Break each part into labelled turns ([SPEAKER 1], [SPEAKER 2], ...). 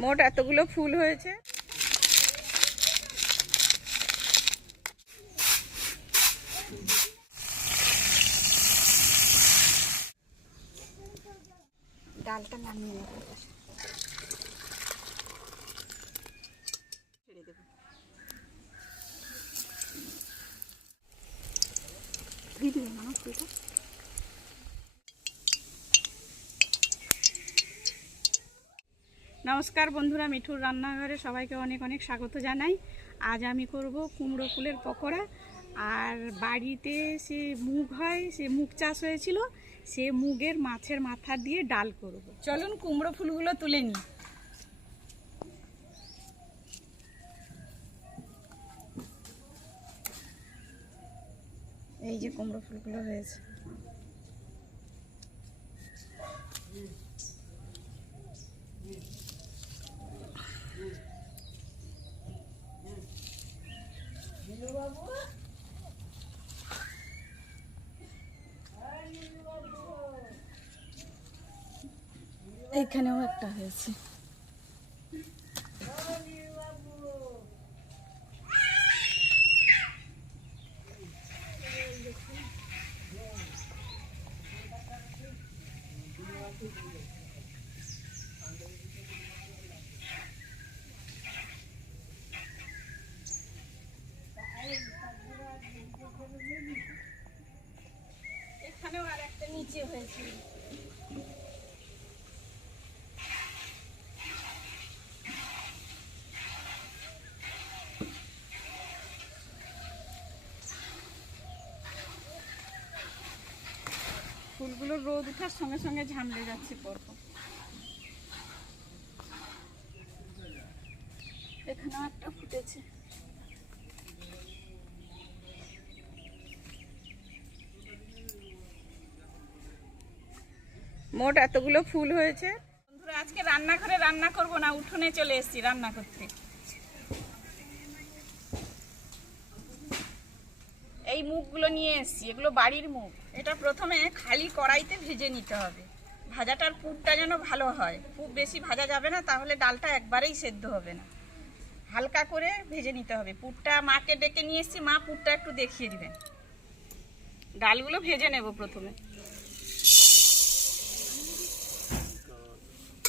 [SPEAKER 1] মোট এতগুলো ফুল হয়েছে। ডালটা নামিয়ে নেব। ছেড়ে দেবো দিয়ে নমস্কার বন্ধুরা, মিঠুর রান্নাঘরে সবাইকে অনেক অনেক স্বাগত জানাই। আজ আমি করব কুমড়ো ফুলের পকোড়া। আর বাড়িতে সে মুগ হয়, সে মুগ চাষ হয়েছিল, সে মুগের মাছের মাথা দিয়ে ডাল করব। চলুন কুমড়ো ফুলগুলো তুলে নিই। এই যে কুমড়ো ফুলগুলো হয়েছে। এইখানেও একটা হয়েছে। এখানেও আর একটা নিচে হয়েছে। ফুলগুলো রোদ ওঠার সঙ্গে সঙ্গে ঝামলে যাচ্ছে পরপর এখানেও একটা ফুটেছে। মোট এতগুলো ফুল হয়েছে। বন্ধুরা, আজকে রান্নাঘরে রান্না করব না, উঠোনে চলে এসেছি রান্না করতে এই মুগগুলো নিয়ে এসেছি, এগুলো বাড়ির মুখ। এটা প্রথমে খালি কড়াইতে ভেজে নিতে হবে। ভাজাটার পুরটা যেন ভালো হয়। খুব বেশি ভাজা যাবে না, তাহলে ডালটা একবারেই সেদ্ধ হবে না। হালকা করে ভেজে নিতে হবে। পুরটা মাকে ডেকে নিয়ে এসেছি, মা পুরটা একটু দেখিয়ে দিবেন। ডালগুলো ভেজে নেব প্রথমে।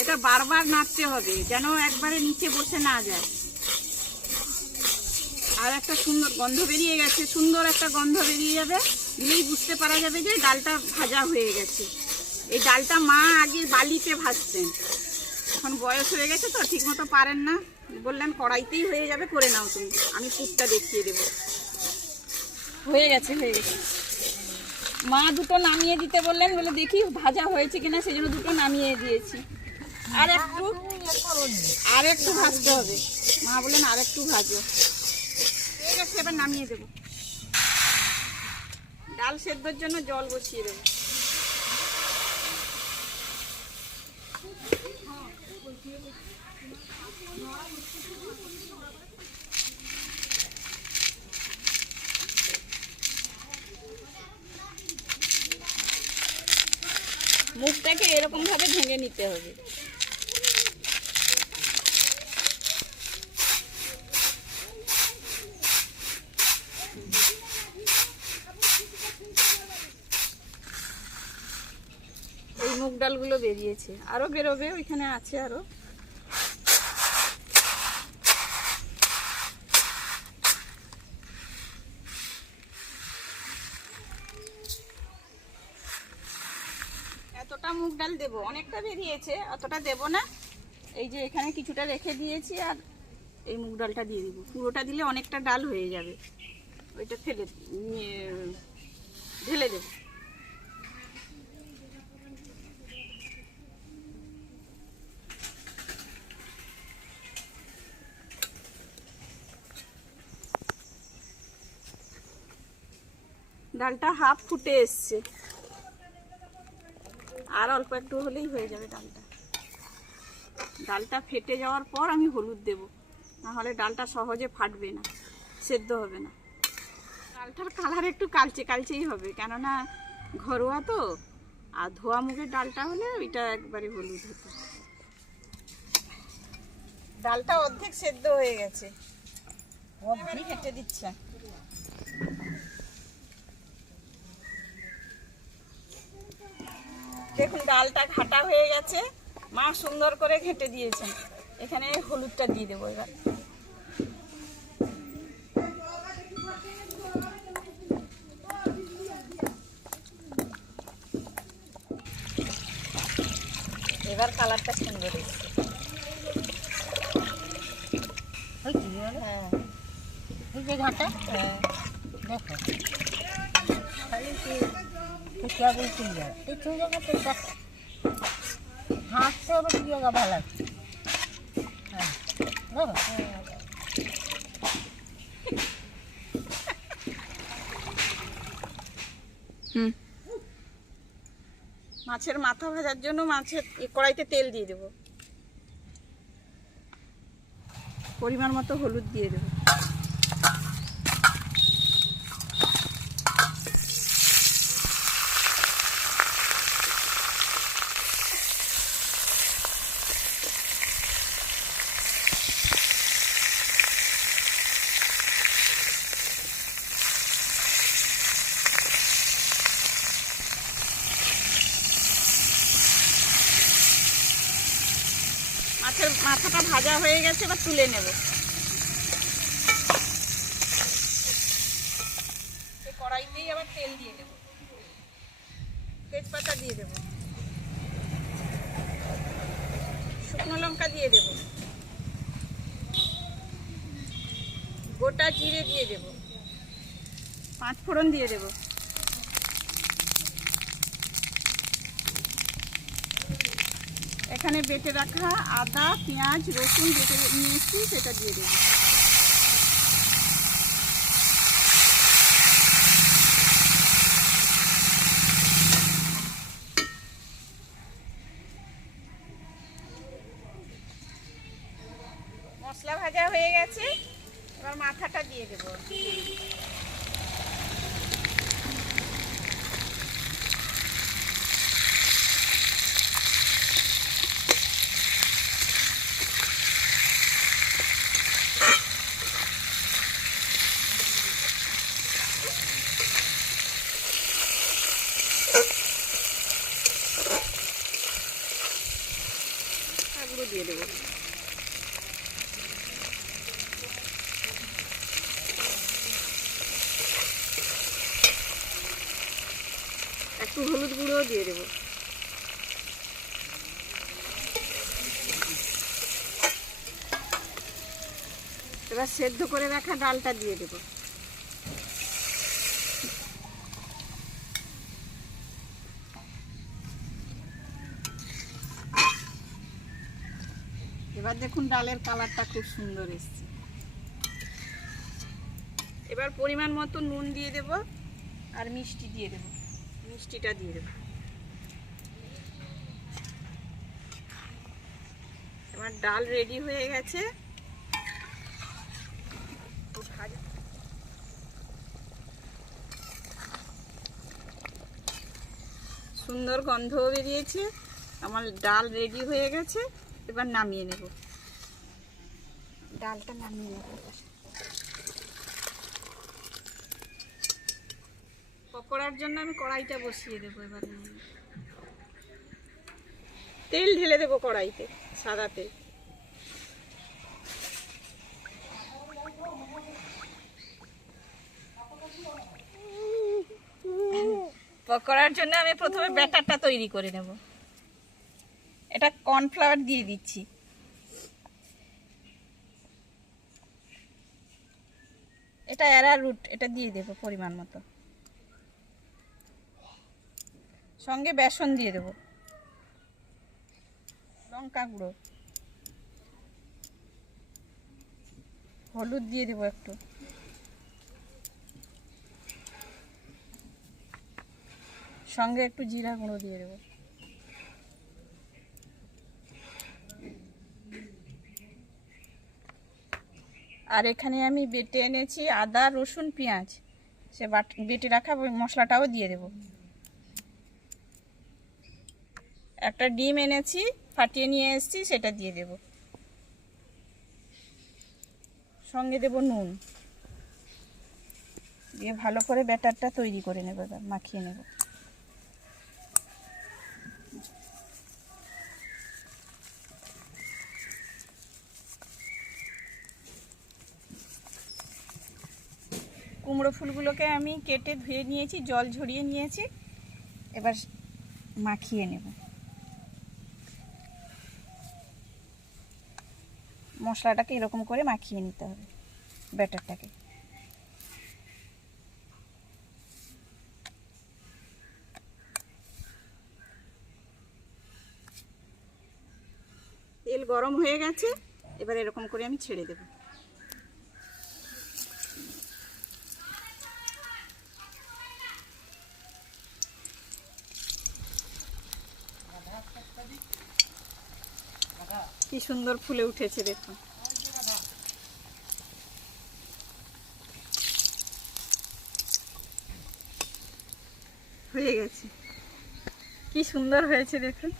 [SPEAKER 1] এটা বারবার নাড়তে হবে, যেন একবারে নিচে বসে না যায়। আর একটা সুন্দর গন্ধ বেরিয়ে গেছে। সুন্দর একটা গন্ধ বেরিয়ে যাবে। দিলেই বুঝতে পারা যাবে যে ডালটা ভাজা হয়ে গেছে। এই ডালটা মা আগে বালিতে ভাজতেন। এখন বয়স হয়ে গেছে তো ঠিক মতো পারেন না। বললেন, কড়াইতেই হয়ে যাবে, করে নাও তুমি। আমি পুরটা দেখিয়ে দেবো। হয়ে গেছে হয়ে গেছে। মা দুটো নামিয়ে দিতে বললেন, বলে, দেখি, ভাজা হয়েছে কিনা? সেই জন্য দুটো নামিয়ে দিয়েছি। আর একটু আর একটু ভাজতে হবে। মা বললেন, আর একটু ভাজো। এবার নামিয়ে দেবো। ডাল সেদ্ধর জন্য জল বসিয়ে দেবো। মুখটাকে এরকম ভাবে ভেঙে নিতে হবে এই মুগ ডালগুলো বেরিয়েছে। আরও বেরোবে, ওইখানে আছে আরও। এতটা মুগ ডাল দেবো। অনেকটা বেরিয়েছে, অতটা দেব না। এই যে এখানে কিছুটা রেখে দিয়েছি আর এই মুগ ডালটা দিয়ে দিব। পুরোটা দিলে অনেকটা ডাল হয়ে যাবে। ওইটা ফেলে ঢেলে দেবো। ডালটা হাফ ফুটে এসছে। আর অল্প একটু হলেই হয়ে যাবে ডালটা। ডালটা ফেটে যাওয়ার পর আমি হলুদ দেব। নাহলে ডালটা সহজে ফাটবে না, সেদ্ধ হবে না। ডালটার কালার একটু কালচে কালচেই হবে, কেননা ঘরোয়া তো, আর ধোয়া মুগের ডালটা হলে ওইটা একবারে হলুদ হতো। ডালটা অর্ধেক সেদ্ধ হয়ে গেছে। এবারে কেটে দিচ্ছে। দেখুন ডালটা ঘাটা হয়ে গেছে। মা সুন্দর করে ঘেটে দিয়েছেন এখানে হলুদটা দিয়ে দেবো এবার। এবার কালারটা সুন্দর এসছে হ্যাঁ।
[SPEAKER 2] ঘাটা?
[SPEAKER 1] হ্যাঁ।
[SPEAKER 2] দেখো। কেতিয়াকৈ চলি যায় এইটো জেগা তেতিয়া হাঁহটো
[SPEAKER 1] অলপ মাছের মাথা ভাজার জন্য মাছের কড়াইতে তেল দিয়ে দেবো। পরিমাণ মতো হলুদ দিয়ে দেবো। মাথাটা ভাজা হয়ে গেছে, এবার তুলে নেব। কড়াইতেই আবার তেল দিয়ে দেবো। তেজপাতা দিয়ে দেবো। শুকনো লঙ্কা দিয়ে দেব। গোটা জিরে দিয়ে দেব। পাঁচ ফোড়ন দিয়ে দেবো। এখানে বেটে রাখা আদা, পেঁয়াজ, রসুন বেটে নিয়ে এসেছি সেটা দিয়ে দেবো। মশলা ভাজা হয়ে গেছে, এবার মাথাটা দিয়ে দেবো। গুঁড়ো দিয়ে দেবো। একটু হলুদ গুঁড়ো দিয়ে দেবো। এবার সেদ্ধ করে রাখা ডালটা দিয়ে দেবো। এবার দেখুন ডালের কালারটা খুব সুন্দর এসছে। এবার পরিমাণ মতো নুন দিয়ে দেব আর মিষ্টি দিয়ে দেব। মিষ্টিটা দিয়ে দেব। এবার ডাল রেডি হয়ে গেছে। সুন্দর গন্ধও বেরিয়েছে। আমার ডাল রেডি হয়ে গেছে। এবার নামিয়ে নেব। ডালটা নামিয়ে নেব পকোড়ার জন্য আমি কড়াইটা বসিয়ে দেবো এবার তেল ঢেলে দেবো কড়াইতে সাদা তেল। পকোড়ার জন্য আমি প্রথমে ব্যাটারটা তৈরি করে নেব। এটা কর্নফ্লাওয়ার দিয়ে দিচ্ছি। এটা এরা রুট, এটা দিয়ে দেবো পরিমাণ মতো। সঙ্গে বেসন দিয়ে দেবো। লঙ্কা গুঁড়ো। হলুদ দিয়ে দেবো একটু। সঙ্গে একটু জিরা গুঁড়ো দিয়ে দেবো। আর এখানে আমি বেটে এনেছি আদা, রসুন, পেঁয়াজ। সে বাট, বেটে রাখা ওই মশলাটাও দিয়ে দেব। একটা ডিম এনেছি, ফাটিয়ে নিয়ে এসেছি, সেটা দিয়ে দেব। সঙ্গে দেব নুন। দিয়ে ভালো করে ব্যাটারটা তৈরি করে নেব এবার, মাখিয়ে নেব। ফুলগুলোকে আমি কেটে ধুয়ে নিয়েছি, জল ঝরিয়ে নিয়েছি। এবার মাখিয়ে নেব। মশলাটাকে এরকম করে মাখিয়ে নিতে হবে, ব্যাটারটাকে। তেল গরম হয়ে গেছে, এবার এরকম করে আমি ছেড়ে দেব। সুন্দর ফুলে উঠেছে দেখুন। হয়ে গেছে। কি সুন্দর হয়েছে দেখুন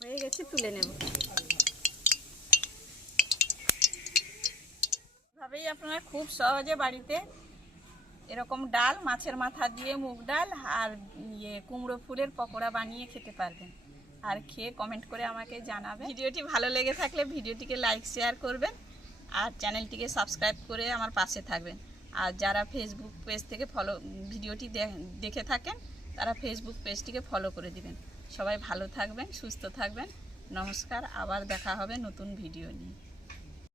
[SPEAKER 1] হয়ে গেছে তুলে নেব। ভাবেই আপনারা খুব সহজে বাড়িতে এরকম ডাল, মাছের মাথা দিয়ে মুগ ডাল আর ইয়ে কুমড়ো ফুলের পকোড়া বানিয়ে খেতে পারবেন। আর খেয়ে কমেন্ট করে আমাকে জানাবেন। ভিডিওটি ভালো লেগে থাকলে ভিডিওটিকে লাইক শেয়ার করবেন আর চ্যানেলটিকে সাবস্ক্রাইব করে আমার পাশে থাকবেন। আর যারা ফেসবুক পেজ থেকে ফলো ভিডিওটি দেখে থাকেন, তারা ফেসবুক পেজটিকে ফলো করে দিবেন। সবাই ভালো থাকবেন, সুস্থ থাকবেন। নমস্কার আবার দেখা হবে নতুন ভিডিও নিয়ে।